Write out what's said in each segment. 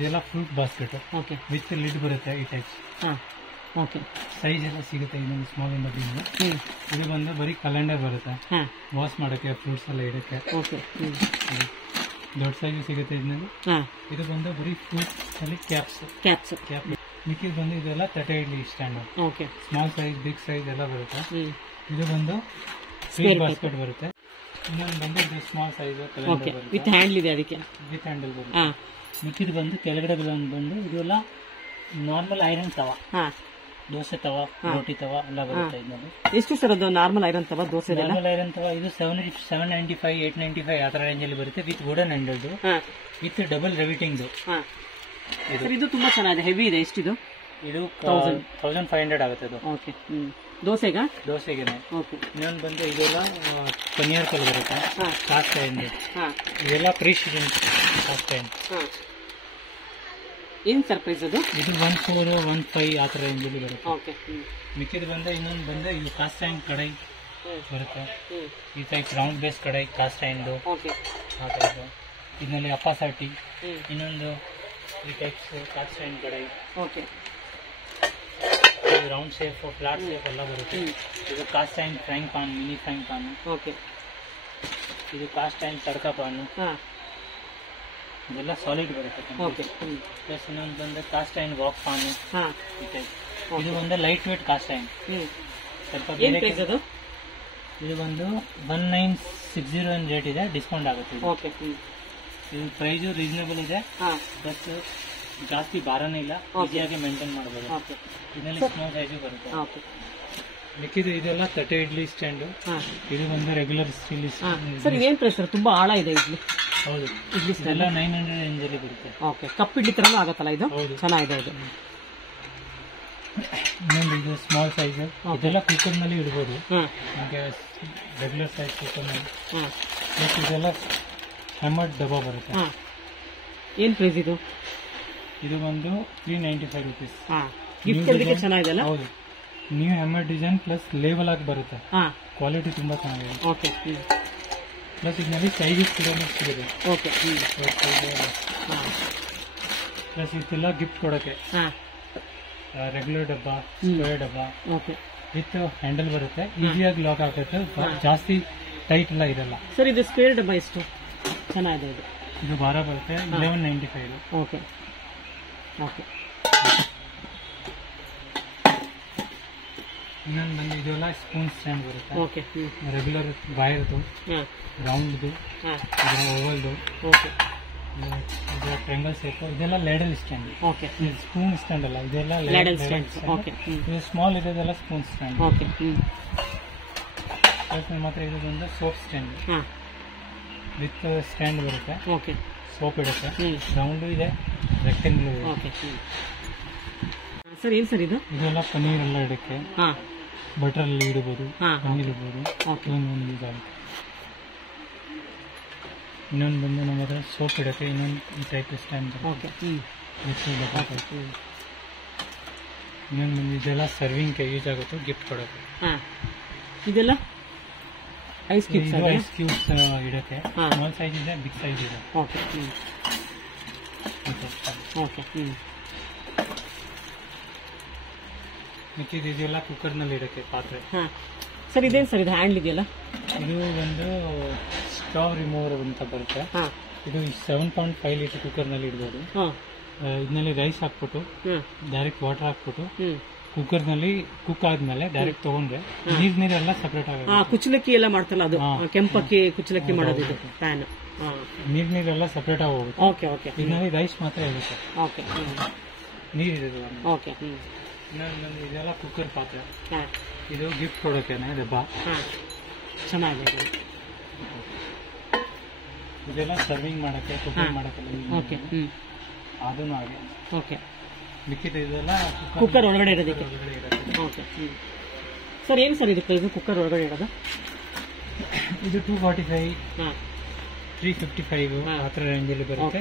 ಇದೆಲ್ಲ fruit basket okay with lid ಬರುತ್ತೆ ಈ ಟೈಪ್. ಹಾಂ ಓಕೆ ಸೈಜ್ ಎಲ್ಲ ಸಿಗುತ್ತೆ ಇನ್ನೊಂದು ಸ್ಮಾಲ್ ಇಂದ ಬಿಗ್. ಇದು ಬಂದು ಬರೀ ಕ್ಯಾಲೆಂಡರ್ ಬರುತ್ತೆ ಹಾಂ ವಾಶ್ ಮಾಡೋಕ್ಕೆ ಫ್ರೂಟ್ಸ್ ಎಲ್ಲ ಇಡಕ್ಕೆ. ಓಕೆ ದೊಡ್ಡ ಸೈಜ್ ಸಿಗುತ್ತೆ ಇದರಲ್ಲಿ. ಹಾಂ ಇದು ಬಂದು ಬರೀ ಫ್ರೂಟ್ಸ್ ಅಲ್ಲಿ ಕ್ಯಾಪ್ ಮಿಕ್ಕಿದ್ ಬಂದು ಇದೆಲ್ಲ ತಟ್ಟೆ idli stand. Okay small size big size ಎಲ್ಲ ಬರುತ್ತೆ. ಇದು ಬಂದು ಸ್ಕ್ವೇರ್ ಬಾಸ್ಕೆಟ್ ಬರುತ್ತೆ. ಇನ್ನೊಂದು ಬಂದು ಇದು small size okay with handle ಇದೆ ಅದಕ್ಕೆ. ವಿತ್ ಹ್ಯಾಂಡಲ್ ಬರುತ್ತೆ. ಹಾಂ ಮಿಕ್ಕಿದ್ ಬಂದು ಕೆಳಗಡೆ ಬಂದು ಇದೆಲ್ಲ ನಾರ್ಮಲ್ ಐರನ್ ತವ, ದೋಸೆ ತವ, ರೋಟಿ ತವ ಎಲ್ಲ ಬರುತ್ತೆ ಇದರಲ್ಲಿ. ಎಷ್ಟು ಸರ್ ಅದು ನಾರ್ಮಲ್ ಐರನ್ ತವ ದೋಸೆ? ನಾರ್ಮಲ್ ಐರನ್ ತವ ಇದು 795 895 ಆ ತರ ರೇಂಜ್ ಅಲ್ಲಿ ಬರುತ್ತೆ with wooden handled with double riveting. ಇದು ತುಂಬಾ ಚೆನ್ನಾಗಿದೆ, ಹೆವಿ ಇದೆ. ಎಷ್ಟಿದು? ಇದು 1500 ಆಗುತ್ತೆ ಅದು. ಓಕೆ ದೋಸೆಗೆ. ಓಕೆ ಇನ್ನೊಂದು ಬಂದು ಇದೆಲ್ಲ ಪನ್ನೀರ್ ಕಲ್ ಬರುತ್ತೆ ಕಾಸ್ಟ್ ಐಂಡ್. ಇದೆಲ್ಲ ಪ್ರೀಶಿಯನ್ ಕಾಸ್ಟ್ ಐಂಡ್. ಏನ್ ಸರ್ಪ್ರೈಸ್ ಅದು? ಇದು 1415 ಆ ತರ ರೇಂಜ್ ಅಲ್ಲಿ ಬರುತ್ತೆ. ಓಕೆ ಮಿಕ್ಕಿದ್ ಬಂದು ಇನ್ನೊಂದು ಬಂದು ಇದು ಕಾಸ್ಟ್ ಐಂಡ್ ಕಡಾಯಿ ಬರುತ್ತೆ. ಈ ಟೈಪ್ ರೌಂಡ್ ಬೇಸ್ ಕಡಾಯಿ ಕಾಸ್ಟ್ ಐಂಡ್ ಓಕೆ ಆ ಟೈಪ್. ಇದರಲ್ಲಿ ಅಪ್ಪಾಸಾಟಿ. ಇನ್ನೊಂದು ಈ ಟೈಪ್ ಕಾಸ್ಟ್ ಐಂಡ್ ಕಡಾಯಿ. Okay round shape flat shape ಎಲ್ಲ ಬರುತ್ತೆ. ಇದು cost and frying PAN, mini frying PAN. Okay ಇದು ಕಾಸ್ಟ್ ಐಂಡ್ ತಡ್ಕ ಪಾನು. ಇದೆಲ್ಲ ಸಾಲಿಡ್ ಬರುತ್ತೆ. ಓಕೆ ಪ್ಲಸ್ ಇನ್ನೊಂದು ಬಂದು ಕಾಸ್ಟ್ ಐಂಡ್ ವಾಕ್ ಪಾನು ಈ ಟೈಪ್. ಇದು ಒಂದು ಲೈಟ್ ವೇಟ್ ಕಾಸ್ಟ್ ಐಂಡ್. ಸ್ವಲ್ಪ ಅದು? ಇದು ಬಂದು 1960 ರೇಟ್ ಇದೆ, ಡಿಸ್ಕೌಂಟ್ ಆಗುತ್ತೆ. ಓಕೆ ಇದು ಪ್ರೈಸ್ ರೀಸನಬಲ್ ಇದೆ, ಪ್ಲಸ್ ಜಾಸ್ತಿ ಭಾರನೇ ಇಲ್ಲ, ಈಸಿಯಾಗಿ ಮೇಂಟೈನ್ ಮಾಡಬಹುದು. ಇದರಲ್ಲಿ ಸ್ಮಾಲ್ ಸೈಜ್ ಬರುತ್ತೆ. ಮಿಕ್ಕಿದು ಇದೆಲ್ಲ ತಟ್ಟೆ ಇಡ್ಲಿ ಸ್ಟ್ಯಾಂಡ್. ಇದು ಒಂದು ರೆಗ್ಯುಲರ್ ಸ್ಟೀಲ್ ಸರ್. ಏನ್ ಪ್ರೈಸ್ ಸರ್? ತುಂಬಾ ಆಳ ಇದೆ ಇಡ್ಲಿ. ಹೌದು, ಇಡ್ಲಿ ಎಲ್ಲ 900 ರೇಂಜ್ ಅಲ್ಲಿ ಬರುತ್ತೆ. ಓಕೆ ಕಪ್ ಇಡ್ಲಿ ತರನೂ ಆಗತ್ತಲ್ಲ ಇದು? ಚೆನ್ನಾಗಿದೆ ಇದು. ಇನ್ನೊಂದು ಇದು ಸ್ಮಾಲ್ ಸೈಜ್. ಇದೆಲ್ಲ ಕುಕ್ಕರ್ ನಲ್ಲಿ ಇಡ್ಬೋದು, ರೆಗ್ಯುಲರ್ ಸೈಜ್ ಕುಕ್ಕರ್ ನಲ್ಲಿ. ಇದೆಲ್ಲ ಹ್ಯಾಮರ್ಡ್ ಡಬ್ಬಾ ಬರುತ್ತೆ. ಏನ್ ಪ್ರೈಸ್ ಇದು? ಇದು ಬಂದು 395 ರುಪೀಸ್. ಗಿಫ್ಟ್ ಚೆನ್ನಾಗಿದೆ. ಹೌದು, new hammer design plus label ಆಗಿ ಬರುತ್ತೆ. ಕ್ವಾಲಿಟಿ ತುಂಬಾ ಚೆನ್ನಾಗಿದೆ. ಓಕೆ ಪ್ಲಸ್ ಇದರಲ್ಲಿ ಸೈಜಸ್ ಕೂಡ ಸಿಗುತ್ತೆ. ಓಕೆ ಪ್ಲಸ್ ಇದೆಲ್ಲ ಗಿಫ್ಟ್ ಕೊಡೋಕೆ ರೆಗ್ಯುಲರ್ ಡಬ್ಬ, ಸ್ಕ್ವೇರ್ ಡಬ್ಬ ವಿತ್ ಹ್ಯಾಂಡಲ್ ಬರುತ್ತೆ. ಈಸಿಯಾಗಿ ಲಾಕ್ ಆಗುತ್ತೆ, ಜಾಸ್ತಿ ಟೈಟ್ ಎಲ್ಲ ಇರಲ್ಲ. ಸರ್ ಇದು ಸ್ಕ್ವೇರ್ ಡಬ್ಬ ಎಷ್ಟು ಚೆನ್ನಾಗಿದೆ? ಇದು ಭಾರ ಬರುತ್ತೆ 1195. ಓಕೆ ಓಕೆ ಇನ್ನೊಂದು ಬಂದು ಇದೆಲ್ಲ ಸ್ಪೂನ್ ಸ್ಟ್ಯಾಂಡ್ ಬರುತ್ತೆ. ಓಕೆ ರೆಗ್ಯುಲರ್ ವೈರ್ದು, ರೌಂಡ್ದು, ಓವಲ್ದು, ಟ್ರಯಾಂಗಲ್ ಶೇಪ್. ಇದೆಲ್ಲ ladle stand. Okay spoon stand ಅಲ್ಲ, ಇದೆಲ್ಲ ಲೇಡಲ್ ಸ್ಟ್ಯಾಂಡ್. ಓಕೆ ಇದು ಸ್ಮಾಲ್ ಇದೆಲ್ಲ ಸ್ಪೂನ್ ಸ್ಟ್ಯಾಂಡ್. ಓಕೆ ಮಾತ್ರ ಇದು ಬಂದು ಸೋಪ್ ಸ್ಟ್ಯಾಂಡ್ ವಿತ್ ಸ್ಟ್ಯಾಂಡ್ ಬರುತ್ತೆ. ಓಕೆ ಸೋಪ್ ಇಡುತ್ತೆ. ರೌಂಡ್ ಇದೆ, ರೆಕ್ಟೆಂಗಲ್ ಇದೆ. ಓಕೆ ಸರ್ ಏನ್ ಸರ್ ಇದು? ಇದೆಲ್ಲ ಪನ್ನೀರ್ ಎಲ್ಲ ಇಡಕ್ಕೆ, ಬಟರ್ ಅಲ್ಲಿ ಇಡಬಹುದು, ಪನ್ನೀರ್ ಇಡಬಹುದು. ಒಂದು ಯೂಸ್ ಆಗುತ್ತೆ. ಇನ್ನೊಂದು ಬಂದು ನಮ್ಮ ಹತ್ರ ಸೋಪ್ ಇಡಕ್ಕೆ ಇನ್ನೊಂದು ಈ ಟೈಪ್ ಸ್ಟ್ಯಾಂಡ್. ಇನ್ನೊಂದು ಬಂದು ಇದೆಲ್ಲ ಸರ್ವಿಂಗ್ ಯೂಸ್ ಆಗುತ್ತೆ, ಗಿಫ್ಟ್ ಕೊಡೋಕೆ. ಇದೆಲ್ಲ ಐಸ್ ಕ್ಯೂಬ್ಸ್ ಇಡಕ್ಕೆ. ಸ್ಮಾಲ್ ಸೈಜ್ ಇದೆ, ಬಿಗ್ ಸೈಜ್ ಇದೆ. ಓಕೆ ಓಕೆ ಮಿಕ್ಕಿದ ಇದೆಲ್ಲ ಕುಕ್ಕರ್ ನಲ್ಲಿ ಇಡಕ್ಕೆ ಪಾತ್ರೆ. ಸರ್ ಇದೇನು ಸರ್ ಇದು ಹ್ಯಾಂಡ್ ಇದೆಯಲ್ಲ? ಇದು ಒಂದು ಸ್ಟವ್ ರಿಮೂವರ್ ಅಂತ ಬರುತ್ತೆ. ಇದು 7.5 ಲೀಟರ್ ಕುಕ್ಕರ್ ನಲ್ಲಿ ಇಡ್ಬೋದು. ಇದರಲ್ಲಿ ರೈಸ್ ಹಾಕ್ಬಿಟ್ಟು ಡೈರೆಕ್ಟ್ ವಾಟರ್ ಹಾಕ್ಬಿಟ್ಟು ಕುಕ್ಕರ್ ನಲ್ಲಿ ಕುಕ್ ಆದ್ಮೇಲೆ ಡೈರೆಕ್ಟ್ ತಗೊಂಡ್ರೆ ನೀರೆಲ್ಲ ಸಪರೇಟ್ ಆಗುತ್ತೆ. ಕುಚ್ಚಲಕ್ಕಿ ಎಲ್ಲ ಮಾಡ್ತಲ್ಲ ಅದು, ಕೆಂಪಕ್ಕಿ ಕುಚ್ಚಲಕ್ಕಿ ಮಾಡೋದು ಇದು ಪ್ಯಾನ್. ನೀರೆಲ್ಲ ಸಪರೇಟ್ ಆಗಿ ಹೋಗುತ್ತೆ. ಓಕೆ ಓಕೆ ಇದರಲ್ಲಿ ರೈಸ್ ಮಾತ್ರ ಇರುತ್ತೆ. ಓಕೆ ನೀರಿದೆ. ಓಕೆ ಇನ್ನೊಂದು ಇದೆಲ್ಲ ಕುಕ್ಕರ್ ಪಾತ್ರೆ. ಇದು ಗಿಫ್ಟ್ ಕೊಡೋಕೆನೆ ಡಬ್ಬ. ಚೆನ್ನಾಗಿದೆ. ಇದೆಲ್ಲ ಸರ್ವಿಂಗ್ ಮಾಡಕ್ಕೆ, ಕುಕಿಂಗ್ ಮಾಡಕ್ಕೆ. ಓಕೆ ಅದೂ ಹಾಗೆ. ಓಕೆ ಮಿಕ್ಕಿದ ಇದೆಲ್ಲ ಕುಕ್ಕರ್ ಒಳಗಡೆ ಇರೋದಕ್ಕೆ. ಓಕೆ ಸರ್ ಏನು ಸರ್ ಇದು ಪ್ರೈಸ್ ಕುಕ್ಕರ್ ಒಳಗಡೆ ಇರೋದು? ಇದು 245, 355 ಆ ಥರ ರೇಂಜಲ್ಲಿ ಬರುತ್ತೆ.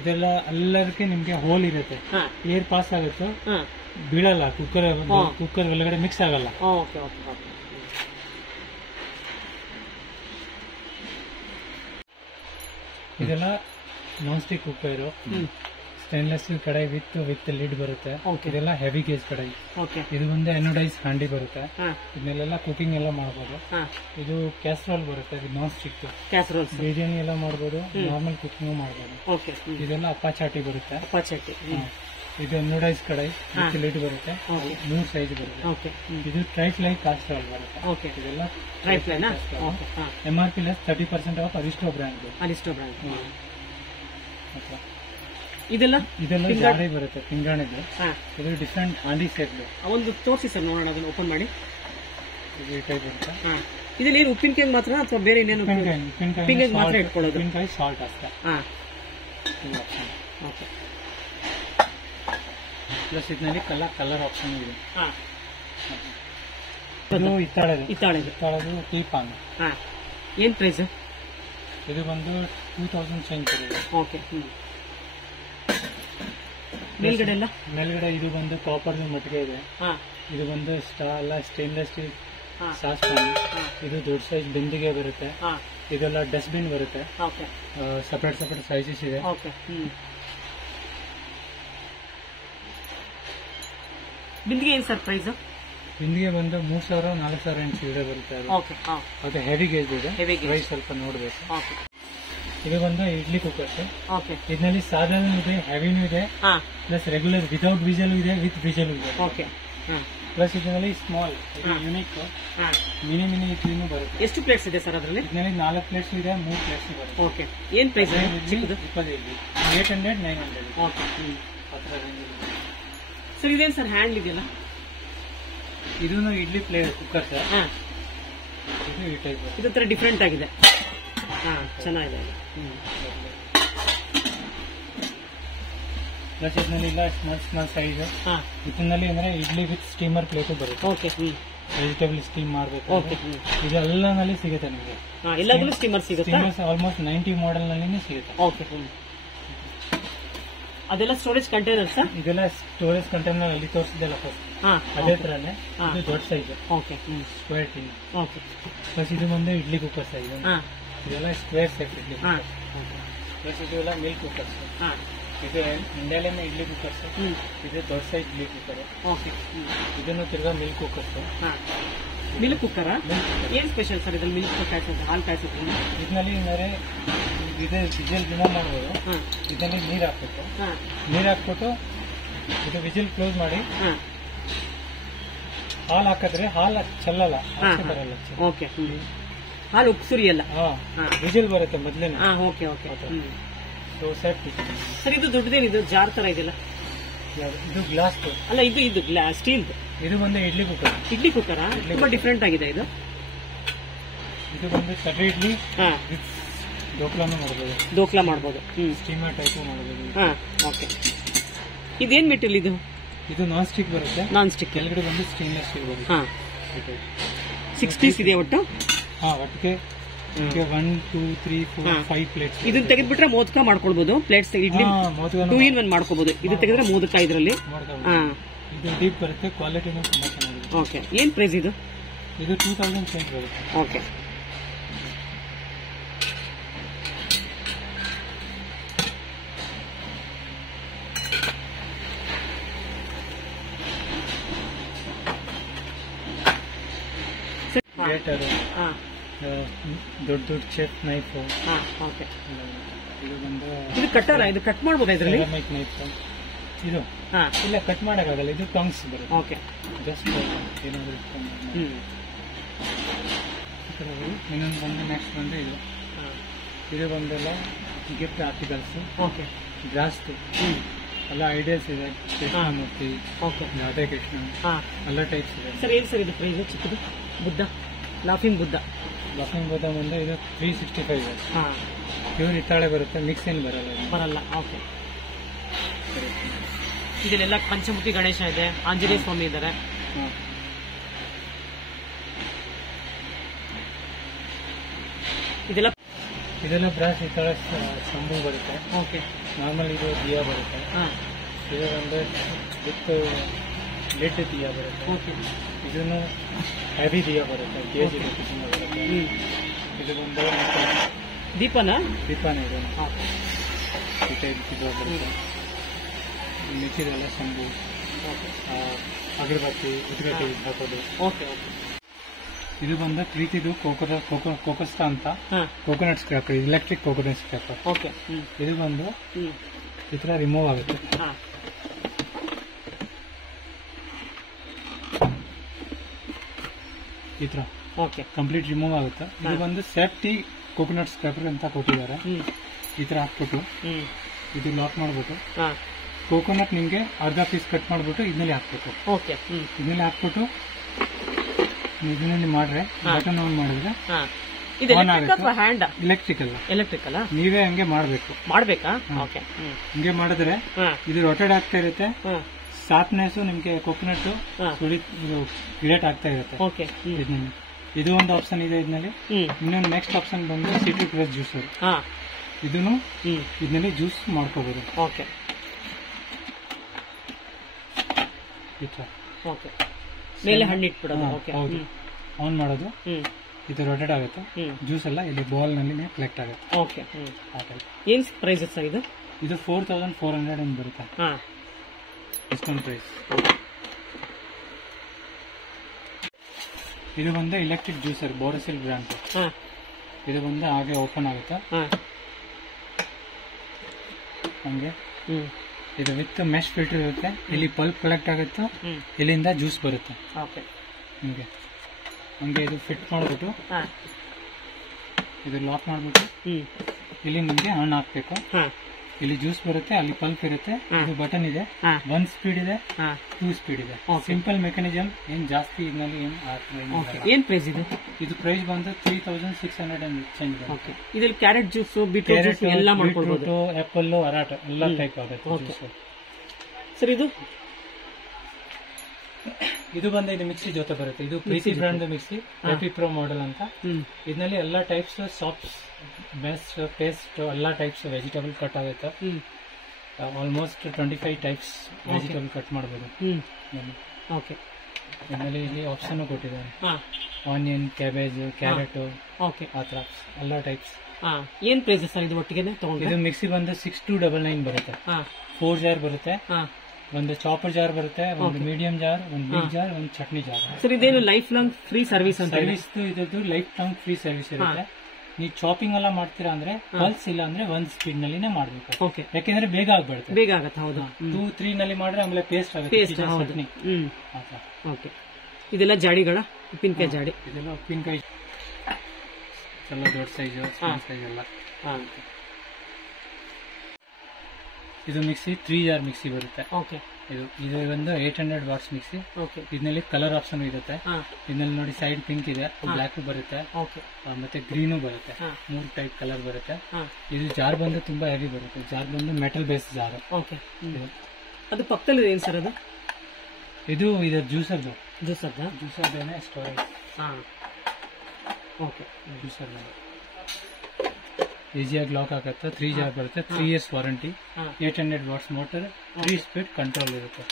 ಇದೆಲ್ಲ ಎಲ್ಲದಕ್ಕೆ ನಿಮಗೆ ಹೋಲ್ ಇರುತ್ತೆ, ಏರ್ ಪಾಸ್ ಆಗುತ್ತೆ, ಬೀಳಲ್ಲ. ಕುಕ್ಕರ್ ಒಳಗಡೆ ಮಿಕ್ಸ್ ಆಗಲ್ಲ. ಓಕೆ ಓಕೆ ಓಕೆ ಇದೆಲ್ಲ non stick cooker, stainless steel ಕಡಾಯಿ ವಿತ್ ಲಿಡ್ ಬರುತ್ತೆ. Okay. ಇದೆಲ್ಲ ಹೆವಿ ಗೇಜ್ ಕಡಾಯಿ. ಓಕೆ. ಇದು ಒಂದು ಎನೋಡೈಸ್ ಹಾಂಡಿ ಬರುತ್ತೆ. ಹಾ ಇದನ್ನೆಲ್ಲ ಕುಕಿಂಗ್ ಎಲ್ಲ ಮಾಡ್ಬೋದು. ಹಾ ಇದು ಕ್ಯಾಸ್ಟ್ರೋಲ್ ಬರುತ್ತೆ, ಇದು ನಾನ್ ಸ್ಟಿಕ್. ಕ್ಯಾಸರೋಲ್ಸ್. ಬಿರಿಯಾನಿ ಎಲ್ಲ ಮಾಡ್ಬೋದು, ನಾರ್ಮಲ್ ಕುಕಿಂಗ್ ಮಾಡ್ಬೋದು. ಓಕೆ. ಇದೆಲ್ಲ ಅಪ್ಪಾಚಾಟಿ ಬರುತ್ತೆ. ಅಪ್ಪಾಚಟ್ಟಿ. ಹಾ. ಇದು ಎನೋಡೈಸ್ ಕಡಾಯಿ ವಿತ್ ಲಿಡ್ ಬರುತ್ತೆ. ಓಕೆ. 3 ಸೈಜ್ ಬರುತ್ತೆ. ಓಕೆ. ಇದು ಟ್ರೈಫ್ಲೈ ಕಾಸ್ಟ್ರೋಲ್ ಬರುತ್ತೆ. ಓಕೆ. ಇದೆಲ್ಲ ಟ್ರೈಫ್ಲೈನಾ? ಓಕೆ. ಹಾ MRP less 30% off Aristo brand. Alisto brand. ಇದೆಲ್ಲ ಇದೆಲ್ಲ ಜಾಡಿ ಬರುತ್ತೆ, ಪಿಂಗಾಣಿದು. ಹಾ ಇದು ಡಿಫ್ರೆಂಟ್ ಹಾಂಡಿ ಸೇಫ್. ಒಂದು ತೋರಿಸಿ ಸರ್ ನೋಡೋಣ, ಅದನ್ನ ಓಪನ್ ಮಾಡಿ. ಇದು ಈ ಟೈಪ್ ಇರುತ್ತೆ. ಹಾ ಇದರಲ್ಲಿ ಏನು ಉಪ್ಪಿನಕಾಯಿ ಮಾತ್ರ ಅಥವಾ ಬೇರೆ ಇನ್ನೇನು? ಉಪ್ಪಿನಕಾಯಿ ಮಾತ್ರ ಇಟ್ಕೊಳ್ಳೋದು. ಉಪ್ಪಿನಕಾಯಿ ಸಾಲ್ಟ್ ಅಷ್ಟೇ. ಹಾ ಓಕೆ. ಪ್ಲಸ್ ಇದರಲ್ಲಿ ಕಲರ್ ಆಪ್ಷನ್ ಇದೆ. ಹಾ ಇದು ಹಿತ್ತಾಳೆದು ಟೀ ಪಾನ್. ಹಾ ಏನ್ ಪ್ರೈಸ್? ಇದು ಬಂದು 2000 ಚೇಂಜ್ ಬರುತ್ತೆ. ಓಕೆ. ಮೇಲ್ಗಡೆ ಇದು ಬಂದು ಕಾಪರ್ ಮಟ್ಟಿಗೆ ಇದೆ. ಹಾ ಇದು ಬಂದು ಸ್ಟೇನ್ಲೆಸ್ ಸ್ಟೀಲ್ ಹಾ ಸಾಸ್ ಪ್ಯಾನ್. ಇದು ದೊಡ್ಡ ಸೈಜ್ ಬಿಂದಿಗೆ ಬರುತ್ತೆ. ಹಾ ಇದೆಲ್ಲ ಡಸ್ಟ್ಬಿನ್ ಬರುತ್ತೆ. ಓಕೆ. ಸಪರೇಟ್ ಸೈಜಸ್ ಇದೆ. ಓಕೆ. ಬಿಂದಿಗೆ ಏನ್ ಸರ್ ಪ್ರೈಸ್? ಬಿಂದಿಗೆ ಬಂದು 3000 4000 ಇಂಚ್ ಇದೆ ಬರುತ್ತೆ. ಓಕೆ. ಅದು ಹೆವಿ ಗೇಜ್ ಇದೆ. Heavy gauge. ಪ್ರೈಸ್ ಸ್ವಲ್ಪ ನೋಡ್ಬೇಕು. ಓಕೆ. ಇದು ಬಂದು ಇಡ್ಲಿ ಕುಕ್ಕರ್ಸ್. ಓಕೆ. ಇದರಲ್ಲಿ ಸಾಧಾರಣ ಇದೆ, ಹೆವಿನೂ ಇದೆ, ಹಾ ಪ್ಲಸ್ ರೆಗ್ಯುಲರ್ ವಿತೌಟ್ ವಿಜಲ್ ಇದೆ, ವಿತ್ ವಿಜಲ್ ಇದೆ. ಓಕೆ. ಹಾ ಪ್ಲಸ್ ಇದರಲ್ಲಿ ಸ್ಮಾಲ್ ಯೂನಿಕ್ ಹಾ ಮಿನಿ ಇಡ್ಲಿನೂ ಬರುತ್ತೆ. ಎಷ್ಟು ಪ್ಲೇಟ್ಸ್ ಇದೆ ಸರ್ ಅದರಲ್ಲಿ? ಇದರಲ್ಲಿ 4 ಪ್ಲೇಟ್ಸ್ ಇದೆ, 3 ಪ್ಲೇಟ್ಸ್ ಬರುತ್ತೆ. ಓಕೆ. ಏನ್ ಪ್ರೈಸ್? ಚಿಕ್ಕದು 20 ಇಡ್ಲಿ 800 900. ಓಕೆ. ಹತ್ರ ರೇಂಜ್. ಸರ್ ಇದೇನ್ ಸರ್ ಹ್ಯಾಂಡ್ ಇದೆಯಲ್ಲ? ಇದೂ ಇಡ್ಲಿ ಕುಕ್ಕರ್ ಸರ್. ಹಾ ಇದು ಈ ಟೈಪ್. ಇದು ತರ ಡಿಫ್ರೆಂಟ್ ಆಗಿದೆ. ಹಾ ಚೆನ್ನಾಗಿದೆ. ಪ್ಲಸ್ ಇದರಲ್ಲಿ ಇಲ್ಲ ಸ್ಮಾಲ್ ಸೈಜ್. ಹಾ ಇದರಲ್ಲಿ ಅಂದ್ರೆ ಇಡ್ಲಿ ವಿತ್ ಸ್ಟೀಮರ್ ಪ್ಲೇಟು ಬರುತ್ತೆ. ಓಕೆ. ವೆಜಿಟೇಬಲ್ ಸ್ಟೀಮ್ ಮಾಡಬೇಕು. ಓಕೆ. ಇದೆಲ್ಲನಲ್ಲಿ ಸಿಗುತ್ತೆ ನಿಮಗೆ. ಎಲ್ಲದಲ್ಲೂ ಸ್ಟೀಮರ್ ಸಿಗುತ್ತಾ? ಸ್ಟೀಮರ್ಸ್ ಆಲ್ಮೋಸ್ಟ್ 90 ಮಾಡೆಲ್ ನಲ್ಲಿ ಸಿಗುತ್ತೆ. ಓಕೆ. ಅದೆಲ್ಲ ಸ್ಟೋರೇಜ್ ಕಂಟೈನರ್ ಸರ್? ಇದೆಲ್ಲ ಸ್ಟೋರೇಜ್ ಕಂಟೈನರ್ ಅಲ್ಲಿ ತೋರಿಸಿದೆಲ್ಲ ಫಸ್ಟ್ ಹಾ ಅದೇ ತರನೇ. ಇದು ದೊಡ್ಡ size. Okay. Square tin. Okay. Plus ಇದು ಬಂದು ಇಡ್ಲಿ ಕುಕ್ಕರ್ ಸೈಜ್. ಹಾ ಇದೆಲ್ಲ ಸ್ಕ್ವೇರ್ ಸೈಜ್ ಇಡ್ಲಿ. ಹಾ ಪ್ಲಸ್ ಇದೆಲ್ಲ ಮಿಲ್ಕ್ ಕುಕ್ಕರ್ಸ್. ಹಾ ಇದು ಇಂಡಿಯಾಲೇನೆ ಇಡ್ಲಿ ಕುಕ್ಕರ್ಸ್. ಇದು ದೊಡ್ಡ ಸೈಜ್ ಇಡ್ಲಿ ಕುಕ್ಕರ್. ಓಕೆ. ಇದನ್ನು ತಿರ್ಗಾ ಮಿಲ್ಕ್ ಕುಕ್ಕರ್ಸ್. ಹಾ ಮಿಲ್ಕ್ ಕುಕ್ಕರ್ ಏನ್ ಸ್ಪೆಷಲ್ ಸರ್ ಇದ್ರಲ್ಲಿ? ಮಿಲ್ಕ್ ಕಾಯಿಸೋದು, ಹಾಲು ಕಾಯಿಸೋದು? ಇದರಲ್ಲಿ ಅಂದರೆ ಇದೆ ವಿಜಿಲ್ ರಿಮೂವ್ ಮಾಡ್ಬೋದು. ಇದರಲ್ಲಿ ನೀರು ಹಾಕ್ಬೇಕು. ನೀರು ಹಾಕ್ಬಿಟ್ಟು ಇದು ವಿಜಿಲ್ ಕ್ಲೋಸ್ ಮಾಡಿ ಹಾಲು ಹಾಕಿದ್ರೆ ಹಾಲು ಚೆಲ್ಲಲ್ಲ, ಬರಲ್ಲ. ಓಕೆ. ಹಾಲು ಉಪ್ಸುರಿಯಲ್ಲ. ವಿಜಿಲ್ ಬರುತ್ತೆ ಮೊದಲೇನೆ. ಓಕೆ. ಓಕೆ. ಸೆಟ್. ಸರ್ ಇದು ದೊಡ್ಡದೇನಿದು ಜಾರ್ ತರ ಇದೆಯಲ್ಲ? ಇದು ಗ್ಲಾಸ್ ಅಲ್ಲ, ಇದು ಸ್ಟೀಲ್. ಇದು ಬಂದು ಇಡ್ಲಿ ಕುಕ್ಕರ್. ಇಡ್ಲಿ ಕುಕ್ಕರ್ ತುಂಬಾ ಡಿಫ್ರೆಂಟ್ ಆಗಿದೆ ಇದು. ಇದು ಬಂದು ತಟ್ಟೆ ಇಡ್ಲಿ ದೋಕ್ಲಾನು ಮಾಡಬಹುದು. ದೋಕ್ಲಾ ಮಾಡಬಹುದು. ಸ್ಟೀಮರ್ ಟೈಪ್ ಮಾಡಬಹುದು. ಓಕೆ. ಇದೇನ್ ಮೆಟೀರಿಯಲ್ ಇದು? ಇದು ನಾನ್ ಸ್ಟಿಕ್ ಬರುತ್ತೆ. Non stick. ಕೆಳಗಡೆ ಬಂದು ಸ್ಟೇನ್ಲೆಸ್ ಸ್ಟೀಲ್ ಬರುತ್ತೆ. 6 ಪೀಸ್ ಇದೆ ಒಟ್ಟು? ಒಟ್ಟಿಗೆ 1 2 3 4 5 ಪ್ಲೇಟ್ಸ್. ಇದನ್ನ ತೆಗೆದ್ಬಿಟ್ರೆ ಮೋದಕ ಮಾಡ್ಕೊಳ್ಬಹುದು. ಪ್ಲೇಟ್ಸ್ ಇಡ್ಲಿ 2 in 1 ಮಾಡ್ಕೋಬಹುದು. ಇದು ತೆಗೆದ್ರೆ ಮೋದಕ ಇದರಲ್ಲಿ. ಇದು ಡೀಪ್ ಬರುತ್ತೆ, ಕ್ವಾಲಿಟಿನೂ ತುಂಬಾ ಚೆನ್ನಾಗಿದೆ. ಓಕೆ. ಏನ್ ಪ್ರೈಸ್ ಇದು? ಇದು 2000 ಚೇಂಜ್ ಬರುತ್ತೆ. ಓಕೆ. ದೊಡ್ಡ ಚೆಫ್ ನೈಫ್. ಓಕೆ. ಇದು ಬಂದು ಇದು ಕಟ್ಟರ, ಇದು ಕಟ್ ಮಾಡಬಹುದು ಇದರಲ್ಲಿ? ನೈಫ್ ಇದು ಇಲ್ಲ, ಕಟ್ ಮಾಡೋಕ್ಕಾಗಲ್ಲ. ಇದು ಟಂಗ್ಸ್ ಬರುತ್ತೆ. ಓಕೆ. ಜಸ್ಟ್ ಏನಾದರೂ ಇನ್ನೊಂದು ಬಂದು ನೆಕ್ಸ್ಟ್ ಬಂದು ಇದು ಬಂದೆಲ್ಲ ಗಿಫ್ಟ್ ಆರ್ಟಿಕಲ್ಸ್. ಓಕೆ. ಗ್ಲಾಸ್ ಎಲ್ಲ ಐಡಿಯಾಸ್ ಇದೆ. ಕೃಷ್ಣಮೂರ್ತಿ, ರಾಧೆ ಕೃಷ್ಣ, ಎಲ್ಲ ಟೈಪ್ಸ್ ಇದೆ. ಸರ್ ಏನ್ ಸರ್ ಇದು ಪ್ರೈಸ್? ಚಿಕ್ಕದು ಬುದ್ಧ, ಲಾಫಿಂಗ್ ಬುದ್ಧ ಬಂದು ಇದು 365. ಇವ್ರು ಹಿತ್ತಾಳೆ ಬರುತ್ತೆ, ಮಿಕ್ಸ್ ಏನು ಬರಲ್ಲ. ಓಕೆ. ಇದೆಲ್ಲ ಪಂಚಮುಖಿ ಗಣೇಶ ಇದೆ, ಆಂಜನೇಯ ಸ್ವಾಮಿ ಇದ್ದಾರೆ. ಇದೆಲ್ಲ ಬ್ರಾಸ್ ಹಿತ್ತಾಳೆ ಸಂಬು ಬರುತ್ತೆ. ಓಕೆ. ನಾರ್ಮಲ್ ಇದು ದಿಯಾ ಬರುತ್ತೆ. ಇದು ಒಂದು ವಿತ್ ಲಿಡ್ ದಿಯಾ ಬರುತ್ತೆ. ಓಕೆ. ಇದನ್ನು ಹೆವಿ ದಿಯಾ ಬರುತ್ತೆ, ಕೆಜಿ ಬರುತ್ತೆ. ಇದು ಬಂದು ದೀಪನೇ ಇದು ಬರುತ್ತೆ. ಮಿಕ್ಕಿದೆಲ್ಲ ಶಂಭು, ಅಗರಬತ್ತಿ, ಉದ್ಗಟ್ಟಿ ಹಾಕೋದು. Okay okay. ಇದು ಬಂದು ಪ್ರೀತಿದು ಕೋಕೋಸ್ಟಾ ಅಂತ ಕೋಕೋನಟ್ ಸ್ಕ್ರಾಪರ್, ಎಲೆಕ್ಟ್ರಿಕ್ ಕೋಕೋನಟ್ ಸ್ಕ್ರಾಪರ್. ಓಕೆ. ಇದು ಬಂದು ಈ ತರ ರಿಮೂವ್ ಆಗುತ್ತೆ. ಈ ತರ ಓಕೆ ಕಂಪ್ಲೀಟ್ ರಿಮೂವ್ ಆಗುತ್ತೆ. ಇದು ಬಂದು ಸೇಫ್ಟಿ ಕೋಕೋನಟ್ ಸ್ಕ್ರಾಪರ್ ಅಂತ ಕೊಟ್ಟಿದ್ದಾರೆ. ಈ ತರ ಹಾಕ್ಬಿಟ್ಟು ಇದು ಲಾಕ್ ಮಾಡ್ಬಿಟ್ಟು ಕೋಕೋನಟ್ ನಿಮ್ಗೆ ಅರ್ಧ ಪೀಸ್ ಕಟ್ ಮಾಡ್ಬಿಟ್ಟು ಇದನ್ನಲ್ಲಿ ಹಾಕ್ಬೇಕು. ಓಕೆ. ಇದನ್ನಲ್ಲಿ ಹಾಕ್ಬಿಟ್ಟು ಇದನ್ನಲ್ಲಿ ಮಾಡ್ರೆ ಬಟನ್ ಆನ್ ಮಾಡಿದ್ರೆ ಎಲೆಕ್ಟ್ರಿಕಲ್. ಎಲೆಕ್ಟ್ರಿಕಲ್ ನೀವೇ ಹಂಗೆ ಮಾಡ್ಬೇಕಾ? ಓಕೆ. ಹಂಗೆ ಮಾಡಿದ್ರೆ ಇದು ರೊಟೇಟ್ ಆಗ್ತಾ ಇರುತ್ತೆ. ಶಾರ್ಪ್ನೆಸ್ ನಿಮ್ಗೆ ಕೋಕೋನಟ್ ಕ್ರಿಯೇಟ್ ಆಗ್ತಾ ಇರುತ್ತೆ. ಓಕೆ. ಇದು ಒಂದು ಆಪ್ಷನ್ ಇದೆ ಇದರಲ್ಲಿ. ಇನ್ನೊಂದು ನೆಕ್ಸ್ಟ್ ಆಪ್ಷನ್ ಬಂದು ಸಿಟ್ರಿಕ್ ಫ್ರೆಶ್ ಜ್ಯೂಸರ್. ಇದನ್ನು ಇದರಲ್ಲಿ ಜ್ಯೂಸ್ ಮಾಡ್ಕೋಬಹುದು. ಓಕೆ. ಓಕೆ. ಮೇಲೆ ಹಣ್ಣು ಇಟ್ಬಿಡೋದು. ಹೌದು. ಆನ್ ಮಾಡೋದು, ಇದು ರೊಟೇಟ್ ಆಗುತ್ತೆ. ಜ್ಯೂಸ್ ಎಲ್ಲ ಇಲ್ಲಿ ಬಾಲ್ ನಲ್ಲಿ ಕಲೆಕ್ಟ್ ಆಗುತ್ತೆ. ಓಕೆ. ಏನ್ ಪ್ರೈಸ್ ಸರ್ ಇದು? ಇದು 4400 ಅಂತ ಬರುತ್ತೆ. Discount price. ಇದು ಬಂದು ಎಲೆಕ್ಟ್ರಿಕ್ ಜ್ಯೂಸರ್ ಬೋರೋಸಿಲ್ ಬ್ರ್ಯಾಂಡ್. ಇದು ಬಂದು ಹಾಗೆ ಓಪನ್ ಆಗುತ್ತೆ ಹಂಗೆ. ಇದು ವಿತ್ ಮೆಶ್ ಫಿಲ್ಟರ್ ಇರುತ್ತೆ. ಇಲ್ಲಿ ಪಲ್ಪ್ ಕಲೆಕ್ಟ್ ಆಗುತ್ತೆ, ಇಲ್ಲಿಂದ ಜ್ಯೂಸ್ ಬರುತ್ತೆ. ಹಿಂಗೆ ಹಂಗೆ ಇದು ಫಿಟ್ ಮಾಡ್ಬಿಟ್ಟು ಇದು ಲಾಕ್ ಮಾಡ್ಬಿಟ್ಟು ಇಲ್ಲಿ ನಿಮ್ಗೆ ಹಣ್ಣು ಹಾಕ್ಬೇಕು. ಇಲ್ಲಿ ಜ್ಯೂಸ್ ಬರುತ್ತೆ, ಅಲ್ಲಿ ಪಲ್ಪ್ ಇರುತ್ತೆ. ಇದು ಬಟನ್ ಇದೆ. 1 ಸ್ಪೀಡ್ ಇದೆ, 2 ಸ್ಪೀಡ್ ಇದೆ. ಸಿಂಪಲ್ ಮೆಕ್ಯಾನಿಸಮ್, ಏನ್ ಜಾಸ್ತಿ ಇದರಲ್ಲಿ ಏನ್ ಪ್ರೈಸ್ ಇದೆ? ಇದು ಪ್ರೈಸ್ ಬಂದು 3600 ಚೇಂಜ್. ಇದ್ರಲ್ಲಿ ಕ್ಯಾರೆಟ್ ಜ್ಯೂಸ್, ಬೀಟ್ರೂಟ್ ಜ್ಯೂಸ್ ಎಲ್ಲ ಮಾಡ್ಕೊಳ್ಬಹುದು. ಆಪಲ್, ಅರಾಟ ಎಲ್ಲ ಟೈಪ್ ಆಗುತ್ತೆ. ಸರ್ ಇದು ಬಂದು ಇದು ಮಿಕ್ಸಿ ಜೊತೆ ಬರುತ್ತೆ. ಇದು Preethi brand mixie, AP pro model ಅಂತ. ಇದರಲ್ಲಿ ಎಲ್ಲ ಟೈಪ್ಸ್ ಸಾಪ್ಸ್, ಬೆಸ್ಟ್, ಪೇಸ್ಟ್ ಎಲ್ಲ ಟೈಪ್ಸ್ ವೆಜಿಟೇಬಲ್ ಕಟ್ ಆಗುತ್ತೆ. ಆಲ್ಮೋಸ್ಟ್ 25 ಟೈಪ್ಸ್ ವೆಜಿಟೇಬಲ್ ಕಟ್ ಮಾಡಬಹುದು. ಇದರಲ್ಲಿ ಇಲ್ಲಿ ಆಪ್ಷನ್ ಕೊಟ್ಟಿದ್ದಾರೆ. ಆನಿಯನ್, ಕ್ಯಾಬೇಜ್, ಕ್ಯಾರೆಟ್, ಆತರ ಎಲ್ಲ ಟೈಪ್ಸ್. ಏನ್ ಪ್ರೈಸ್ ಸರ್ ಇದು ಒಟ್ಟಿಗೆ ತಗೊಂಡು? ಇದು ಮಿಕ್ಸಿ ಬಂದು 6299 ಬರುತ್ತೆ. 4 ಜಾರ್ ಬರುತ್ತೆ, ಒಂದು ಚಾಪರ್ ಜಾರ್ ಬರುತ್ತೆ, ಒಂದು ಮೀಡಿಯಂ ಜಾರ್, ಒಂದು ಬಿಗ್ ಜಾರ್, ಒಂದು ಚಟ್ನಿ ಜಾರ್. ಸರ್ ಇದೇನು ಲೈಫ್ ಲಾಂಗ್ ಫ್ರೀ ಸರ್ವಿಸ್ ಅಂತ? ಸರ್ವಿಸ್ ಇದ್ದು ಲೈಫ್ ಲಾಂಗ್ ಫ್ರೀ ಸರ್ವಿಸ್ ಇರುತ್ತೆ. ನೀವು ಚಾಪಿಂಗ್ ಎಲ್ಲ ಮಾಡ್ತೀರಾ ಅಂದ್ರೆ ಪಲ್ಸ್ ಇಲ್ಲ ಅಂದ್ರೆ 1 ಸ್ಪೀಡ್ ನಲ್ಲಿನೇ ಮಾಡ್ಬೇಕು. ಯಾಕೆಂದ್ರೆ ಬೇಗ ಆಗ್ಬಿಡುತ್ತೆ. ಬೇಗ ಆಗುತ್ತೆ. ಹೌದು. 2-3 ನಲ್ಲಿ ಮಾಡ್ರೆ ಆಮೇಲೆ ಪೇಸ್ಟ್ ಆಗುತ್ತೆ. ಇದೆಲ್ಲ ಜಾಡಿಗಳ ಉಪ್ಪಿನಕಾಯಿ ಜಾಡಿ. ಇದೆಲ್ಲ ಉಪ್ಪಿನಕಾಯಿ ಎಲ್ಲ ದೊಡ್ಡ ಸೈಜ್, ಸಣ್ಣ ಸೈಜ್ ಎಲ್ಲ. ಇದು ಮಿಕ್ಸಿ 3 ಜಾರ್ ಮಿಕ್ಸಿ ಬರುತ್ತೆ. ಇದು ಒಂದು 800 ವಾಟ್ಸ್ ಮಿಕ್ಸಿ. ಇದರಲ್ಲಿ ಕಲರ್ ಆಪ್ಷನ್ ಇರುತ್ತೆ. ಇದರಲ್ಲಿ ನೋಡಿ ಸೈಡ್ ಪಿಂಕ್ ಇದೆ, ಬ್ಲಾಕ್ ಬರುತ್ತೆ, ಮತ್ತೆ ಗ್ರೀನು ಬರುತ್ತೆ. 3 ಟೈಪ್ ಕಲರ್ ಬರುತ್ತೆ. ಇದು ಜಾರ್ ಬಂದು ತುಂಬಾ ಹೆವಿ ಬರುತ್ತೆ. ಜಾರ್ ಬಂದು ಮೆಟಲ್ ಬೇಸ್ ಜಾರ್. ಅದು ಪಕ್ಕದಲ್ಲಿ ಏನ್ ಸರ್ ಅದು? ಇದು ಜ್ಯೂಸರ್ದು ಸ್ಟೋರೇಜ್. ಜ್ಯೂಸರ್ ಈಸಿಯಾಗಿ ಲಾಕ್ ಆಗುತ್ತೆ. 3 ಜಾರ್ ಬರುತ್ತೆ. 3 years warranty, 800 what's motor, 3 speed control ಇರುತ್ತೆ.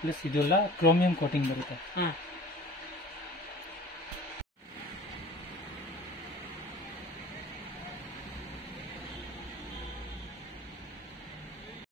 ಪ್ಲಸ್ ಇದೆಲ್ಲ ಕ್ರೋಮಿಯಂ ಕೋಟಿಂಗ್ ಬರುತ್ತೆ.